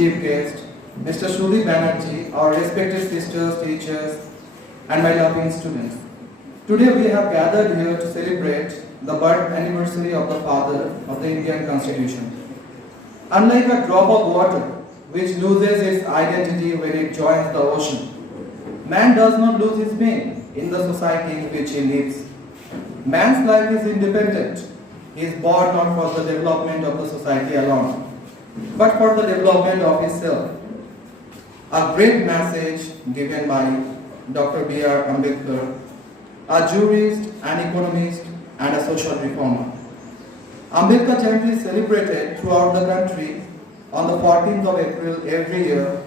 chief guest, Mr. Shudi Banerjee, our respected sisters, teachers, and my loving students. Today we have gathered here to celebrate the birth anniversary of the father of the Indian Constitution. Unlike a drop of water, which loses its identity when it joins the ocean, man does not lose his being in the society in which he lives. Man's life is independent. He is born not for the development of the society alone, but for the development of himself. A great message given by Dr. B.R. Ambedkar, a jurist, an economist, and a social reformer. Ambedkar Jayanti is celebrated throughout the country on the 14th of April every year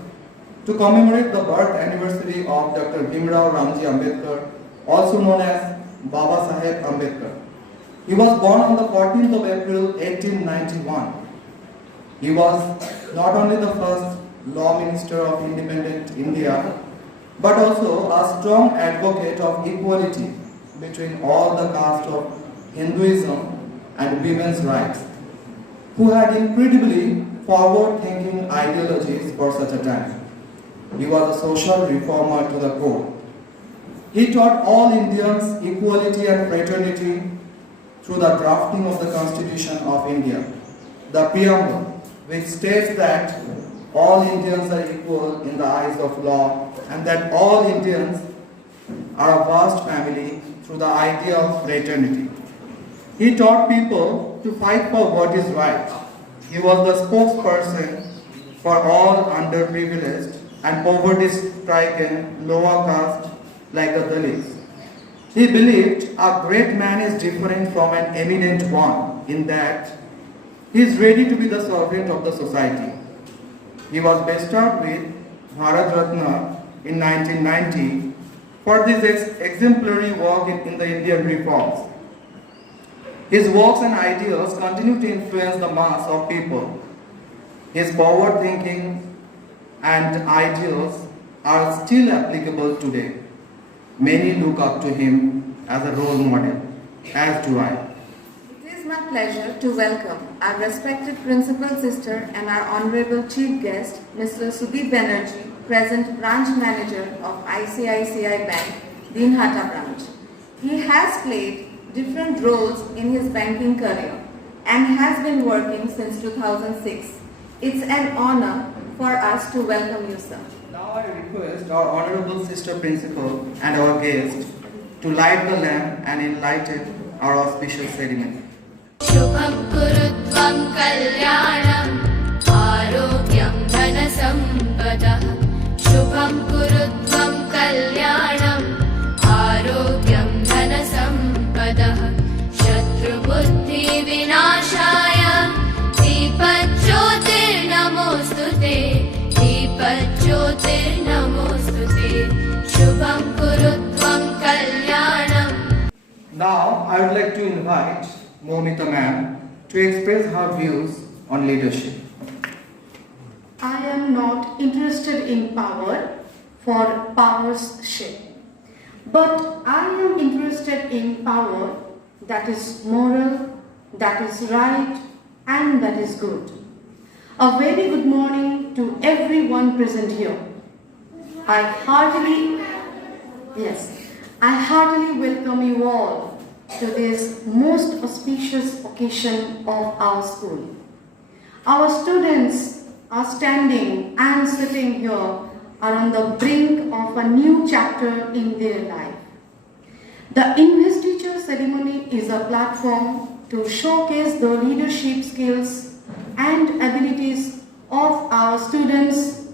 to commemorate the birth anniversary of Dr. Bhimrao Ramji Ambedkar, also known as Baba Saheb Ambedkar. He was born on the 14th of April 1891. He was not only the first law minister of independent India, but also a strong advocate of equality between all the castes of Hinduism and women's rights, who had incredibly forward-thinking ideologies for such a time. He was a social reformer to the core. He taught all Indians equality and fraternity through the drafting of the Constitution of India, the preamble, which states that all Indians are equal in the eyes of law and that all Indians are a vast family through the idea of fraternity. He taught people to fight for what is right. He was the spokesperson for all underprivileged and poverty-stricken lower caste like the Dalits. He believed a great man is different from an eminent one in that he is ready to be the servant of the society. He was bestowed with Bharat Ratna in 1990 for this exemplary work in the Indian reforms. His works and ideals continue to influence the mass of people. His forward thinking and ideals are still applicable today. Many look up to him as a role model, as do I. It is my pleasure to welcome our respected principal sister and our honorable chief guest, Mr. Shudi Banerjee, present branch manager of ICICI Bank, Dinhata branch. He has played different roles in his banking career and has been working since 2006. It's an honor for us to welcome you, sir. Now I request our honorable sister principal and our guest to light the lamp and enlighten our auspicious ceremony. Shubham kurutvam kalyanam arogyam dhanasampada. Shubham kurutvam kalyanam arogyam dhanasampada. Shatru buddhi vinashaya deepajyotir namostute. Deepajyotir namostute. Shubham kurutvam kalyanam. Now I would like to invite Momita ma'am to express her views on leadership. I am not interested in power for power's sake, but I am interested in power that is moral, that is right, and that is good. A very good morning to everyone present here. I heartily welcome you all to this most auspicious occasion of our school. Our students are standing and sitting here are on the brink of a new chapter in their life. The investiture ceremony is a platform to showcase the leadership skills and abilities of our students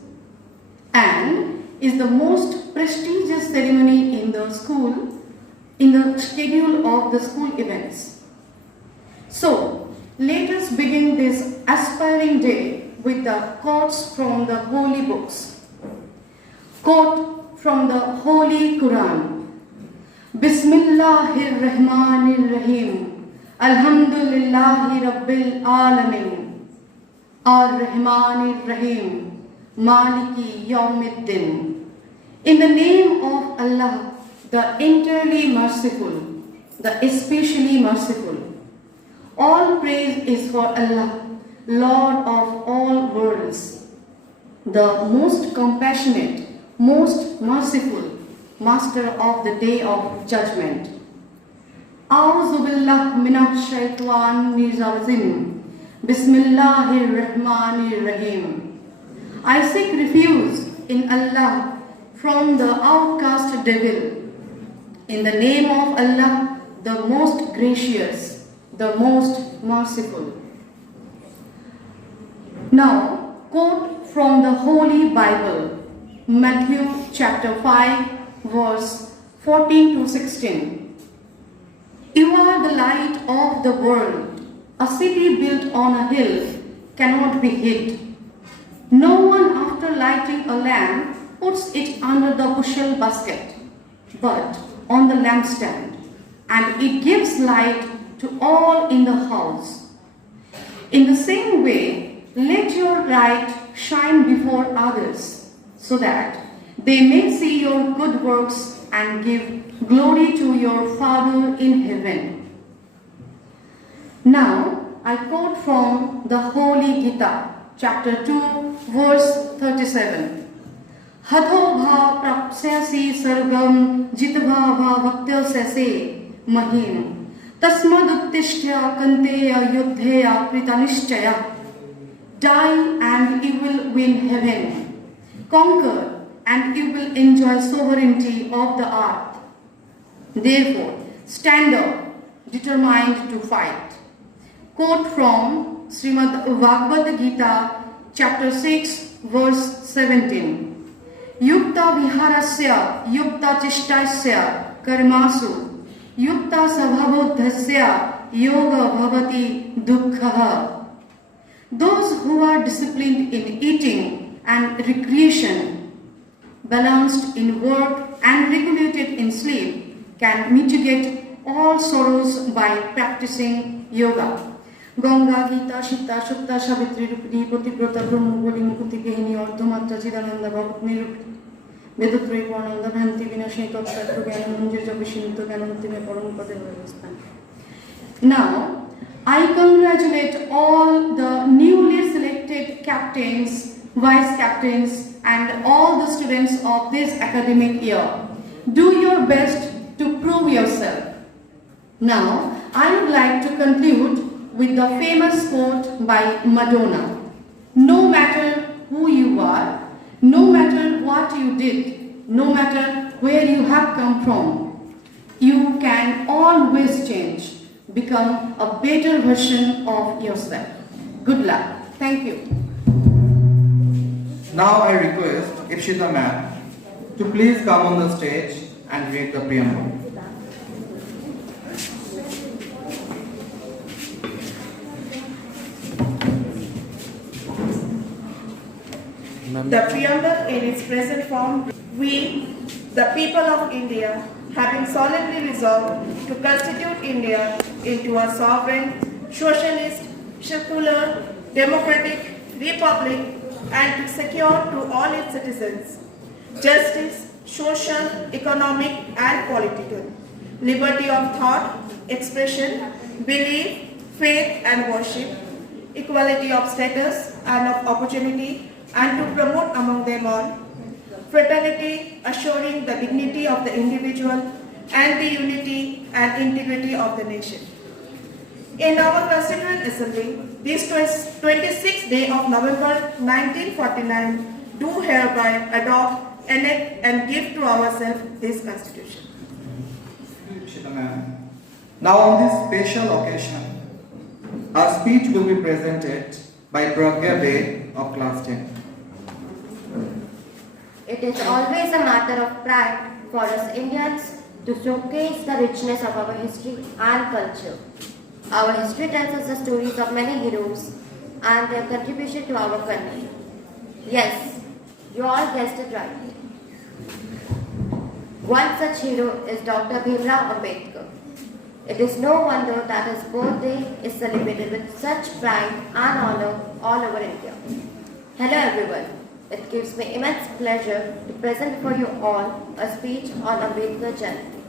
and is the most prestigious ceremony in the school, in the schedule of the school events. So, let us begin this aspiring day with the quotes from the holy books. Quote from the Holy Quran. Bismillahir Rahmanir Rahim. Alhamdulillahi Rabbil Alameen. Ar-Rahmanir Rahim. Maliki Yawmiddin. In the name of Allah, the entirely merciful, the especially merciful. All praise is for Allah, Lord of all worlds. the most compassionate, most merciful Master of the Day of Judgment. A'udhu billah minash shaitanir rajim. Bismillahir Rahmanir Rahim. I seek refuge in Allah from the outcast devil. In the name of Allah, the most gracious, the most merciful. Now, quote from the Holy Bible, Matthew chapter 5, verse 14 to 16. You are the light of the world. A city built on a hill cannot be hid. No one, after lighting a lamp, puts it under the bushel basket, but on the lampstand, and it gives light to all in the house. In the same way, let your light shine before others, so that they may see your good works and give glory to your Father in heaven. Now, I quote from the Holy Gita, chapter 2, verse 37. Hatho bha prapsyasi sargam jitva bha bhaktyasase mahim tasmad uttishthya kanteya yudheya pritanishchaya. Die and you will win heaven. Conquer and you will enjoy sovereignty of the earth. Therefore, stand up, determined to fight. Quote from Srimad Bhagavad Gita, chapter 6, verse 17. Yukta viharasya yukta chishtasya karmasu yukta sabhabodhasya yoga bhavati dukkha. Those who are disciplined in eating and recreation, balanced in work and regulated in sleep, can mitigate all sorrows by practicing yoga. Ganga Gita Shita Shutta Savitri Rupini Patibrata Brahmavali Mukti Gehini Ardhamatra Chidananda Bhavatni Rupini Vedatrui Purnanda Bhanti Vinashni Tattva Gyanam Manjir Javishinto Gyanantime Param Padevastan. Now, I congratulate all the newly selected captains, vice captains, and all the students of this academic year. Do your best to prove yourself. Now, I would like to conclude with the famous quote by Madonna. No matter who you are, no matter what you did, no matter where you have come from, you can always change, become a better version of yourself. Good luck. Thank you. Now I request Ipshita ma'am to please come on the stage and read the preamble. The preamble in its present form, we, the people of India, having solemnly resolved to constitute India into a sovereign, socialist, secular, democratic republic and to secure to all its citizens justice, social, economic and political, liberty of thought, expression, belief, faith and worship, equality of status and of opportunity, and to promote among them all fraternity, assuring the dignity of the individual and the unity and integrity of the nation. In our Constituent Assembly, this 26th day of November 1949, do hereby adopt, enact and give to ourselves this Constitution. Ipshita ma'am. Now on this special occasion, our speech will be presented by Pragya Bed of class 10. It is always a matter of pride for us Indians to showcase the richness of our history and culture. Our history tells us the stories of many heroes and their contribution to our country. Yes, you all guessed it right. One such hero is Dr. Bhimrao Ambedkar. It is no wonder that his birthday is celebrated with such pride and honor all over India. Hello everyone. It gives me immense pleasure to present for you all a speech on Ambedkar Jayanti.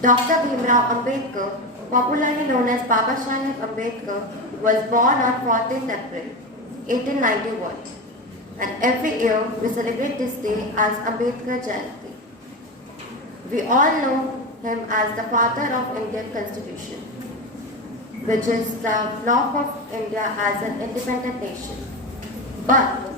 Dr. Bhimrao Ambedkar, popularly known as Baba Saheb Ambedkar, was born on 14th April 1891. and every year we celebrate this day as Ambedkar Jayanti. We all know him as the father of Indian Constitution, which is the block of India as an independent nation. But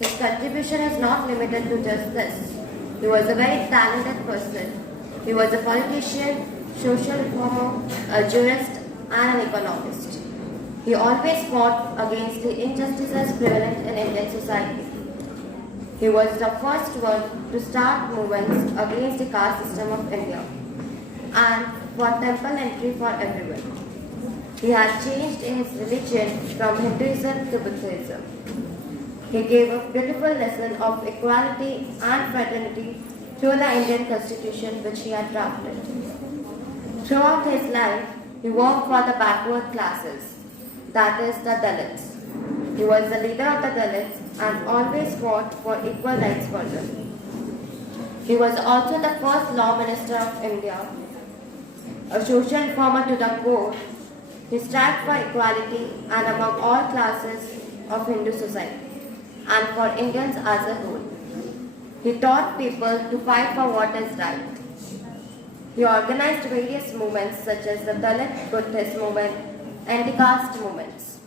his contribution is not limited to just this. He was a very talented person. He was a politician, social reformer, a jurist, and an economist. He always fought against the injustices prevalent in Indian society. He was the first one to start movements against the caste system of India and for temple entry for everyone. He had changed his religion from Hinduism to Buddhism. He gave a beautiful lesson of equality and fraternity through the Indian constitution which he had drafted. Throughout his life, he worked for the backward classes, that is the Dalits. He was the leader of the Dalits and always fought for equal rights for them. He was also the first Law Minister of India, a social reformer to the core. He strived for equality and among all classes of Hindu society and for Indians as a whole. He taught people to fight for what is right. He organized various movements such as the Dalit Buddhist movement and the caste movements.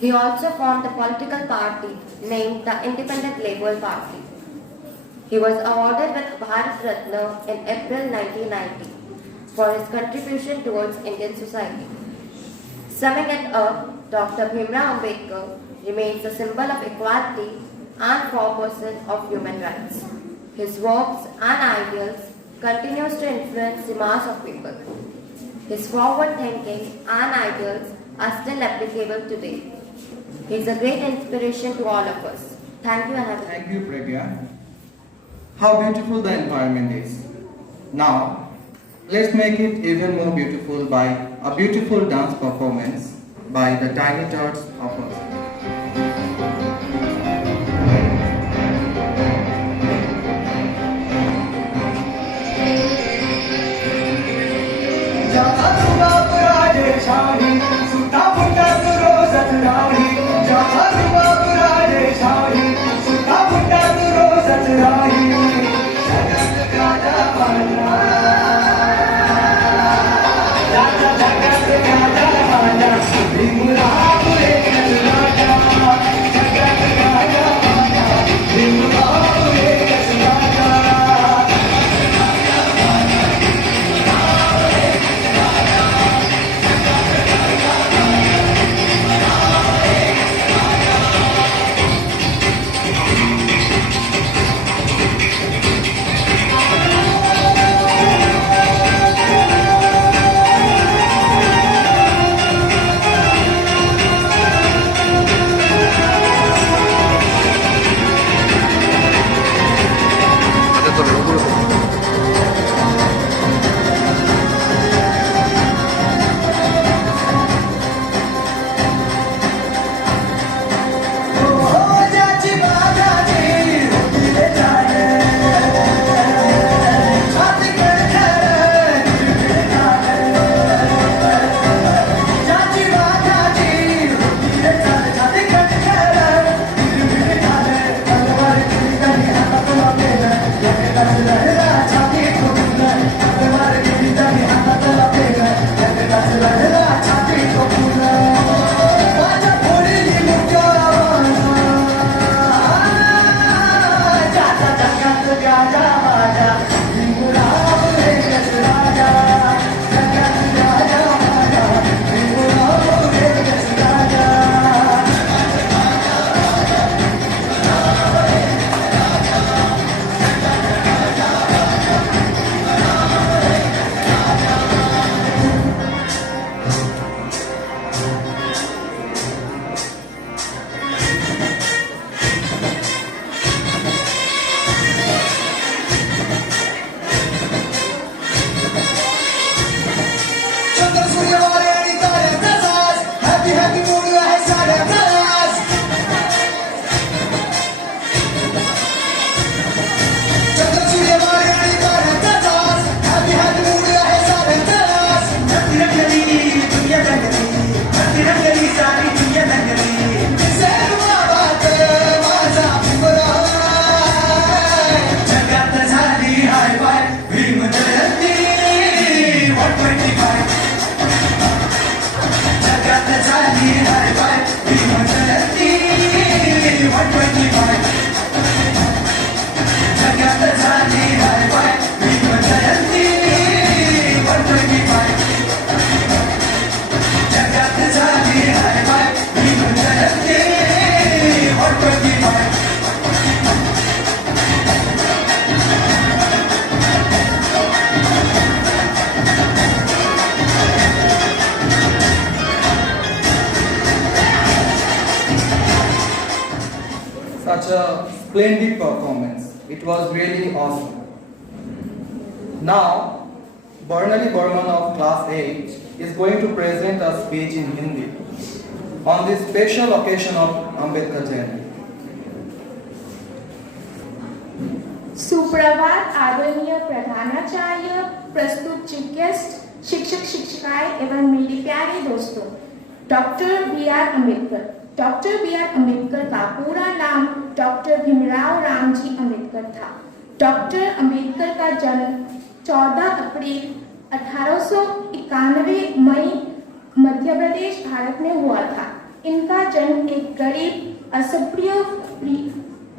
He also formed a political party named the Independent Labour Party. He was awarded with Bharat Ratna in April 1990 for his contribution towards Indian society. Summing it up, Dr. Bhimrao Ambedkar remains a symbol of equality and foreperson of human rights. His works and ideals continues to influence the mass of people. His forward thinking and ideals are still applicable today. He is a great inspiration to all of us. Thank you and have a Thank you, Pragya. How beautiful the environment is. Now, let's make it even more beautiful by a beautiful dance performance by the tiny tots of us. a splendid performance. It was really awesome. Now, Barnali Burman of class 8 is going to present a speech in Hindi on this special occasion of Ambedkar Jayanti. सुप्रभात आदरणीय प्रधानाचार्य, प्रस्तुत chief guest, शिक्षक शिक्षिकाएं एवं मेरे प्यारे दोस्तों। Doctor B are Ambedkar का पूरा नाम डॉक्टर भीमराव रामजी अम्बेडकर था। डॉक्टर अम्बेडकर का जन्म 14 अप्रैल 1891 मई मध्य प्रदेश भारत में हुआ था। इनका जन्म एक गरीब असभ्य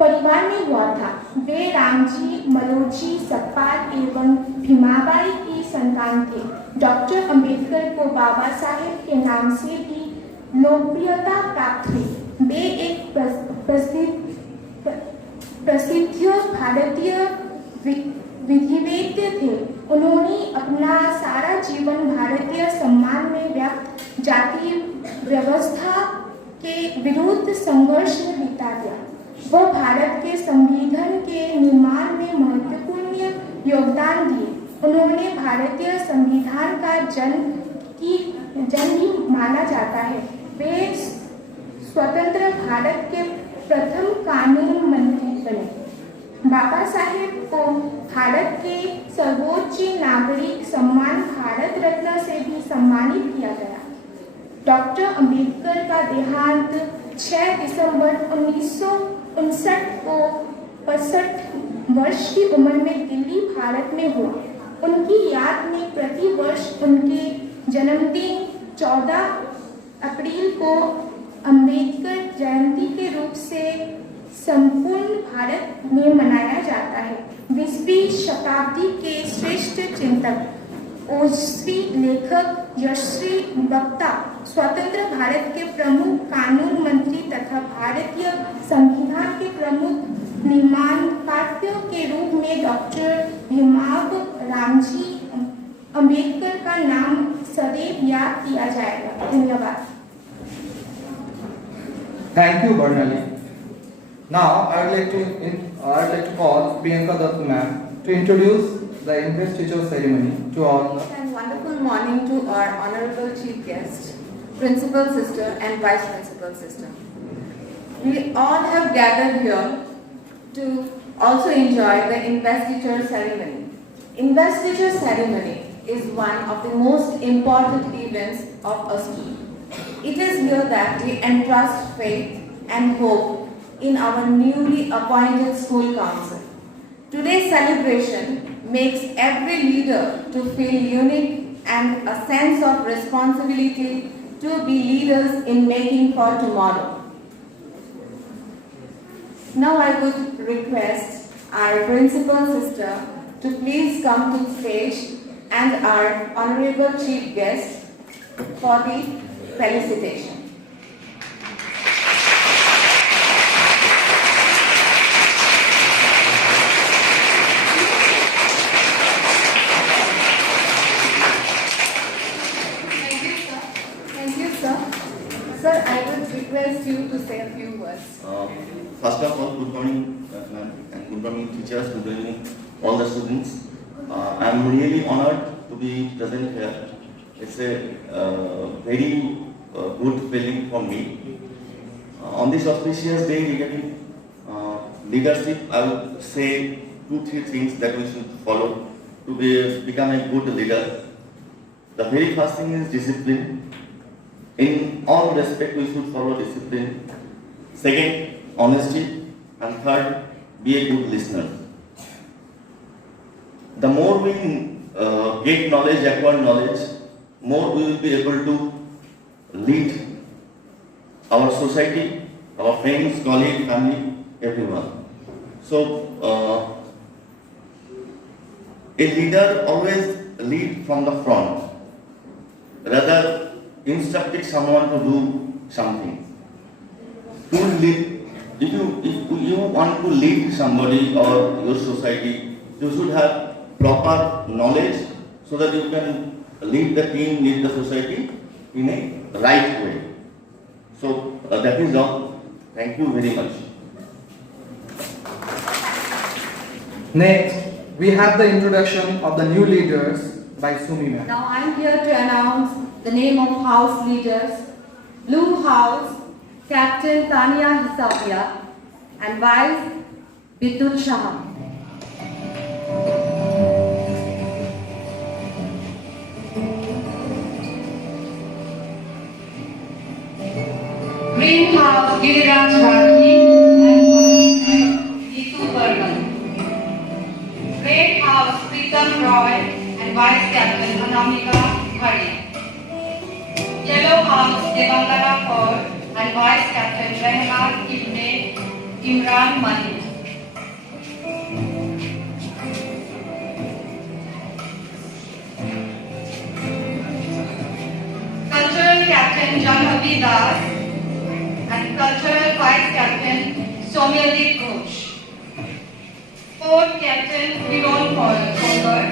परिवार में हुआ था। वे रामजी, मलोजी, सतपाल एवं भीमाबाई की संतान थे। डॉक्टर अंबेडकर को बाबा साहेब के नाम से भी लोकप्रियता प्राप्त हुई। वे एक प्रसिद्ध भारतीय विधिवेत्ता थे। उन्होंने अपना सारा जीवन भारतीय सम्मान में व्यक्त जातीय व्यवस्था के विरुद्ध संघर्ष में बिता दिया। वह भारत के संविधान के निर्माण में महत्वपूर्ण योगदान दिए। उन्होंने भारतीय संविधान का जन्म भी माना जाता है। वे स्वतंत्र भारत के प्रथम कानून मंत्री बने। बाबा साहेब को भारत के सर्वोच्च नागरिक सम्मान भारत रत्न से भी सम्मानित किया गया। डॉक्टर अंबेडकर का देहांत 6 दिसंबर 1959 को 65 वर्ष की उम्र में दिल्ली, भारत में हुआ। उनकी याद में प्रति वर्ष उनके जन्मदिन 14 अप्रैल को अंबेडकर जयंती के रूप से संपूर्ण भारत में मनाया जाता है। 20वीं शताब्दी के श्रेष्ठ चिंतक, ओजस्वी लेखक, यशस्वी वक्ता, स्वतंत्र भारत के प्रमुख कानून मंत्री तथा भारतीय संविधान के प्रमुख निर्माणकर्ताओं के रूप में डॉक्टर भीमराव रामजी अम्बेडकर का नाम सदैव याद किया जाएगा। धन्यवाद। Thank you, Barnali. Now, I would like to call Priyanka Dutt ma'am to introduce the Investiture ceremony to all. And wonderful morning to our honorable chief guest, principal sister and vice principal sister. We all have gathered here to also enjoy the investiture ceremony. Investiture ceremony is one of the most important events of a school. It is here that we entrust faith and hope in our newly appointed school council. Today's celebration makes every leader to feel unique and a sense of responsibility to be leaders in making for tomorrow. Now I would request our principal sister to please come to the stage and our honorable chief guest for the felicitation. Thank you, sir. Sir, I would request you to say a few words. First of all, good morning, ma'am, and good morning, teachers, good morning, all the students. I am really honored to be present here. It's a very good feeling for me. On this auspicious day regarding leadership, I would say 2-3 things that we should follow to become a good leader. The very first thing is discipline. In all respect, we should follow discipline. Second, honesty. And third, be a good listener. The more we get knowledge, acquire knowledge, more we will be able to lead our society, our friends, colleagues, family, everyone. So, a leader always lead from the front, rather instructing someone to do something. To lead, if you want to lead somebody or your society, you should have proper knowledge so that you can lead the team, lead the society in a right way. So that is all. Thank you very much. Next, we have the introduction of the new leaders by Sumi ma'am. Now I am here to announce the name of house leaders. Blue House, Captain Tania Hisabia and Vice Bitul Shah. Green House, Giriraj Rathi and Neetu Varman. Red House, Pritam Roy and Vice Captain Anamika Hari. Yellow House, Devangara Kaur and Vice Captain Rehnaz Ibn Imran Mani. Cultural Captain Janhavi Das and Cultural Vice Captain Somyadeep Ghosh. Sport Captain Viron Pongar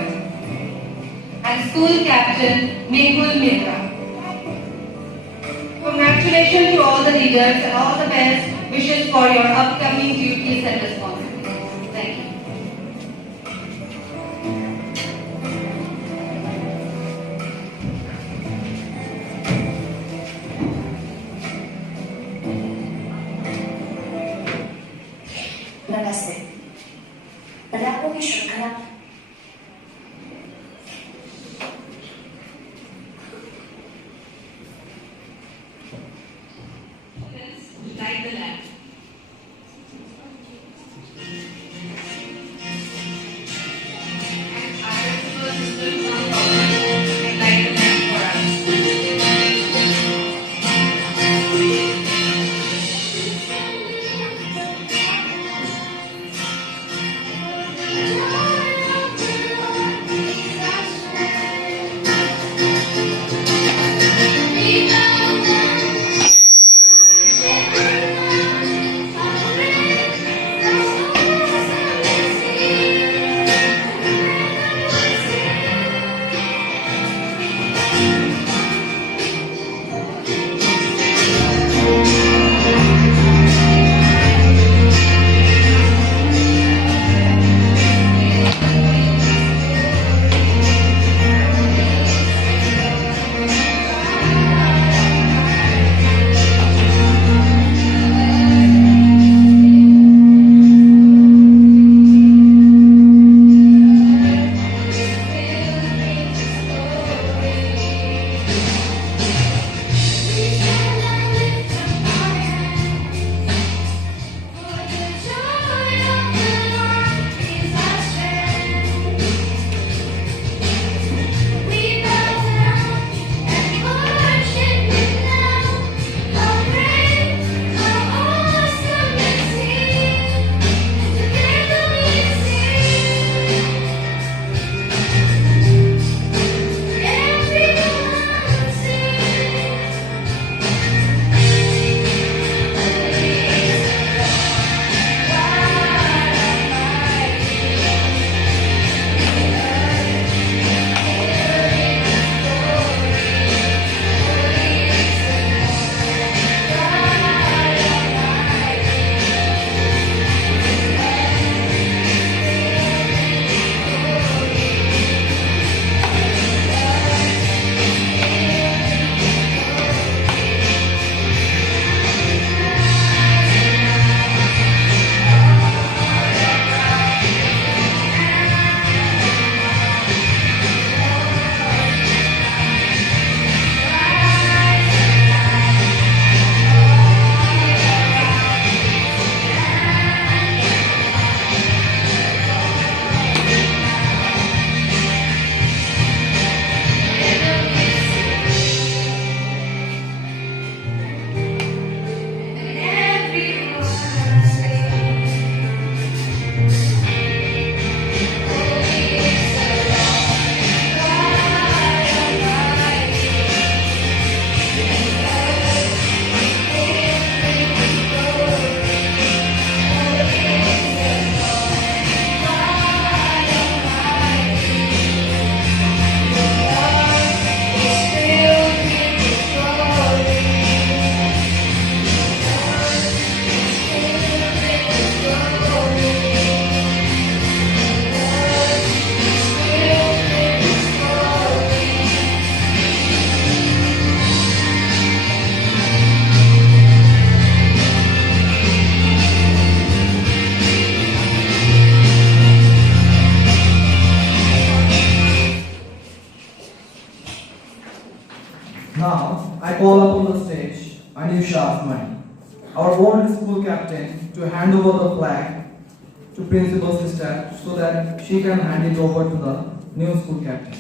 and School Captain Mehul Mitra. Congratulations to all the leaders and all the best wishes for your upcoming duties and responsibilities. Thank you. नमस्ते। पदार्थों की श्रृंखला Light the lamp. I call upon the stage Anusha Asmani, our old school captain, to hand over the flag to Principal Sister so that she can hand it over to the new school captain.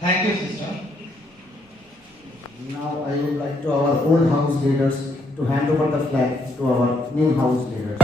Thank you, sister. Now I would like to our old house leaders to hand over the flag to our new house leaders.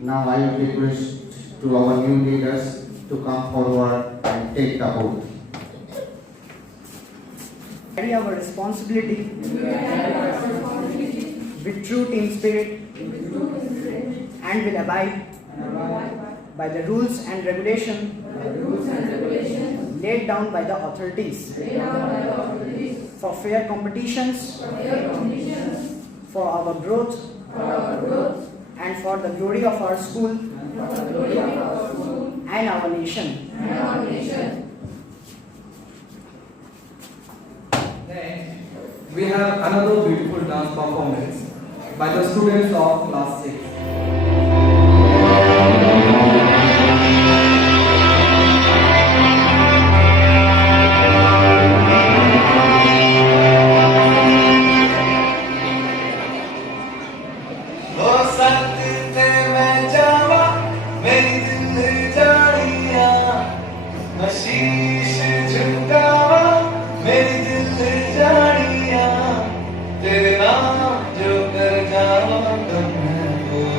Now I will request to our new leaders to come forward and take the oath. Carry our responsibility with true team spirit and will abide by the rules and regulations laid down by the authorities for fair competitions, for our growth and for the glory of our school and our nation. Then we have another beautiful dance performance by the students of class 6. तेरे नाम जो कर जावा तुम है वो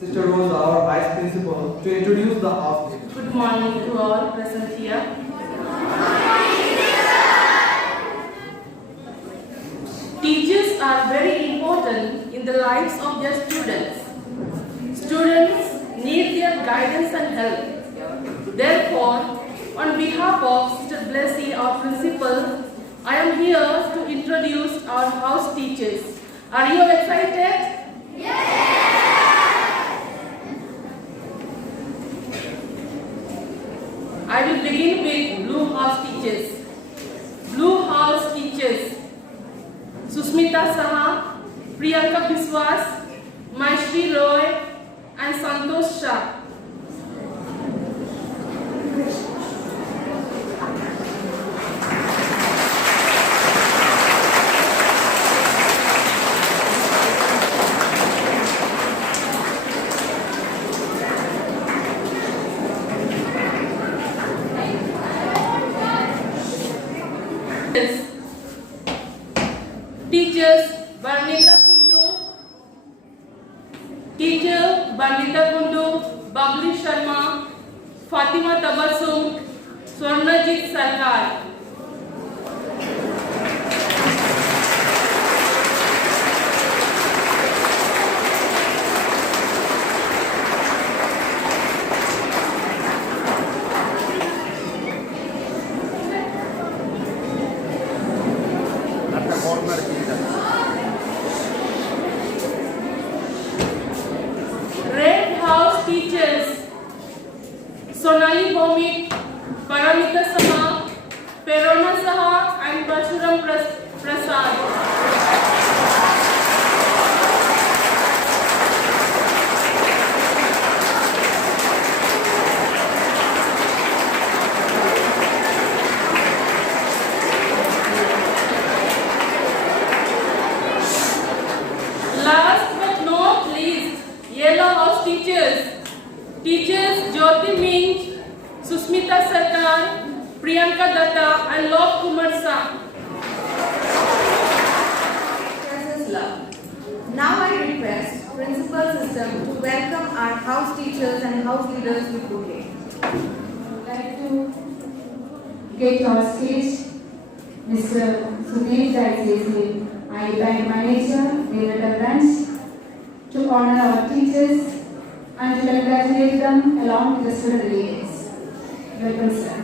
Sister Rosa, our Vice Principal, to introduce the house leader. Good morning to all present here. Teachers are very important in the lives of their students. Students need their guidance and help. Therefore, on behalf of Sister Blessy, our principal, I am here to introduce our house teachers. Are you excited? I will begin with Blue House teachers. Blue House teachers: Susmita Saha, Priyanka Biswas, Maishri Roy, and Santosh Shah. Teachers Barnita Kundu, Teacher Barnita Kundu, Babli Sharma, Fatima Tabassum, Swarnajit Sarkar. Red House teachers Sonali Bhomik, Paramita Saha, Perona Saha, and Parshuram Prasad. Last but not least, Yellow House teachers. Teachers Jyoti Minch, Susmita Sarkar, Priyanka Datta, and Lok Kumar Shah. Precious love. Now I request Principal System to welcome our house teachers and house leaders with bouquet. I would like to get on stage Mr. Sudhir Daisy, my bank manager, Dinhata branch, to honor our teachers and to congratulate them along with the student leaders. Welcome, sir.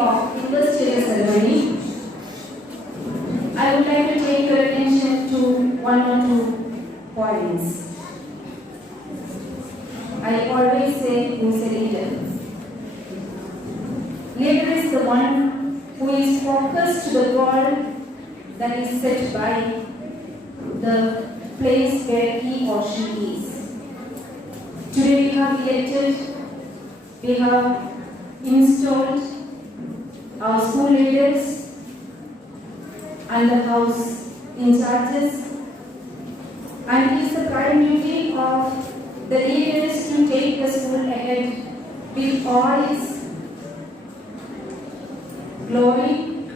of Investiture ceremony, I would like to take your attention to one or two points. I always say who is a leader. Leader is the one who is focused to the goal that is set by the place where he or she is. Today we have elected, we have installed our school leaders and the house in charges, and it is the prime duty of the leaders to take the school ahead with all its glory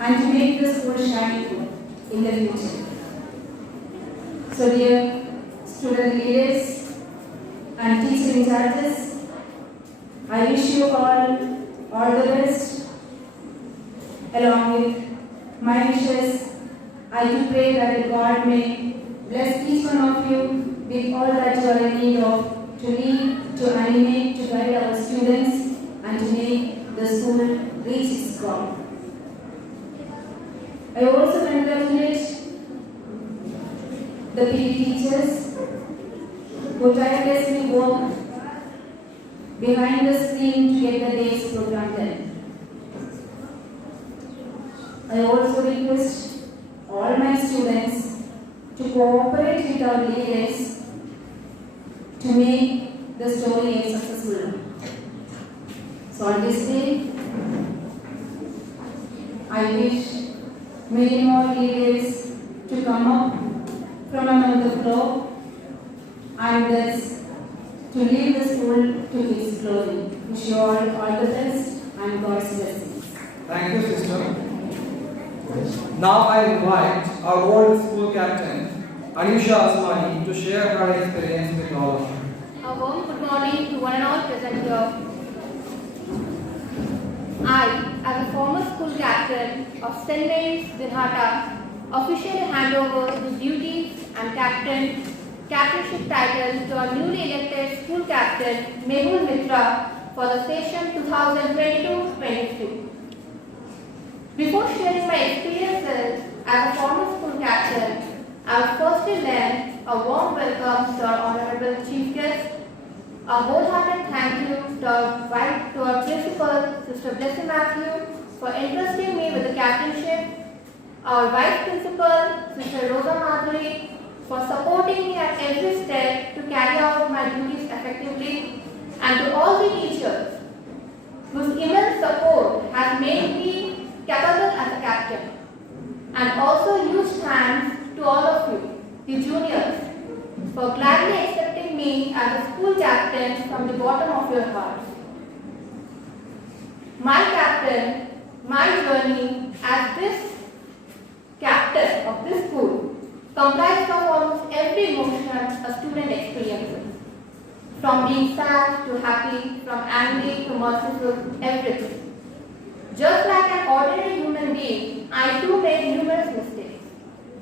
and to make the school shine in the future. So dear student leaders and teacher in charges, I wish you all the best. Along with my wishes, I do pray that God may bless each one of you with all that you are in need of, to lead, to animate, to guide our students, and to make the school reach its goal. the PE teachers who tirelessly work behind the screen to get the day's program done. I also request all my students to cooperate with our leaders to make the story a successful one. So on this day, I wish many more leaders to come up from among the floor and thus to lead the school to His glory. Wish you all the best and God's blessings. Thank you, sister. Now I invite our old school captain, Anisha Asmani, to share her experience with all of us. A warm good morning to one and all present here. I, as a former school captain of St. Mary's, Dinhata, officially hand over the duties and captainship title to our newly elected school captain, Mehul Mitra, for the session 2022-23. Before sharing my experiences as a former school captain, I would firstly lend a warm welcome to our honorable chief guest, a wholehearted thank you to our principal, Sister Blessing Matthew, for entrusting me with the captainship, our vice principal, Sister Rosa Madhuri, for supporting me at every step to carry out my duties effectively, and to all the teachers whose immense support has made me capable as a captain. And also huge thanks to all of you, the juniors, for gladly accepting me as a school captain from the bottom of your hearts. My captain, my journey as this captain of this school comprised of almost every emotion a student experiences. From being sad to happy, from angry to merciful, everything. Just like an ordinary human being, I too made numerous mistakes.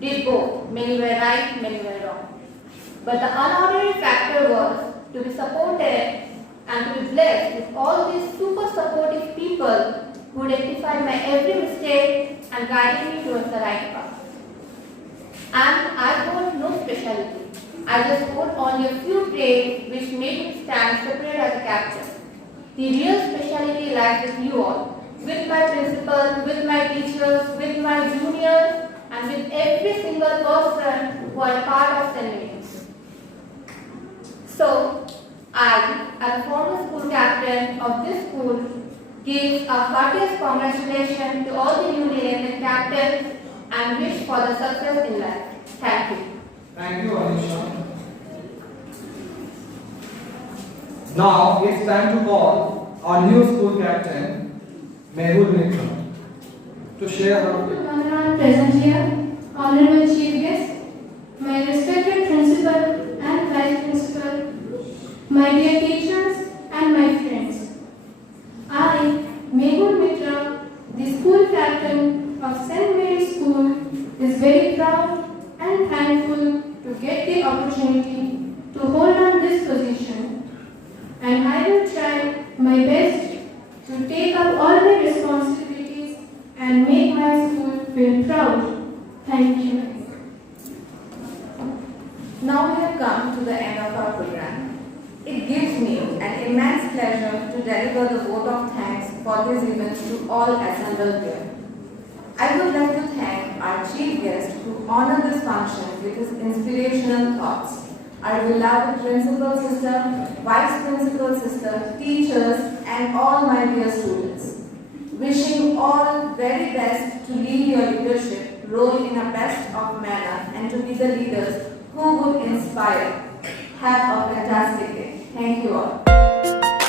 Did both. Many were right, many were wrong. But the unordinary factor was to be supported and to be blessed with all these super supportive people who rectified my every mistake and guided me towards the right path. And I hold no specialty. I just hold only a few traits which made me stand separate as a captain. The real specialty lies with you all, with my principal, with my teachers, with my juniors, and with every single person who are part of St. Mary's. So, I, as a former school captain of this school, give a heartiest congratulations to all the newly elected captains and wish for the success in life. Thank you. Thank you, Anisha. Now it's time to call our new school captain, Mehul Mitra, to share her. Honorable present here, honorable chief guest, my respected principal and vice principal, my dear teachers and my friends. I, Mehul Mitra, the school captain of St. Mary's School, is very proud and thankful to get the opportunity to hold on this position, and I will try my best to take up all the responsibilities and make my school feel proud. Thank you. Now we have come to the end of our program. It gives me an immense pleasure to deliver the vote of thanks for this event to all assembled here. I would like to thank our chief guest who honored this function with his inspirational thoughts, our beloved principal sister, vice principal sister, teachers, and all my dear students. Wishing all very best to lead your leadership role in a best of manner and to be the leaders who would inspire. Have a fantastic day. Thank you all.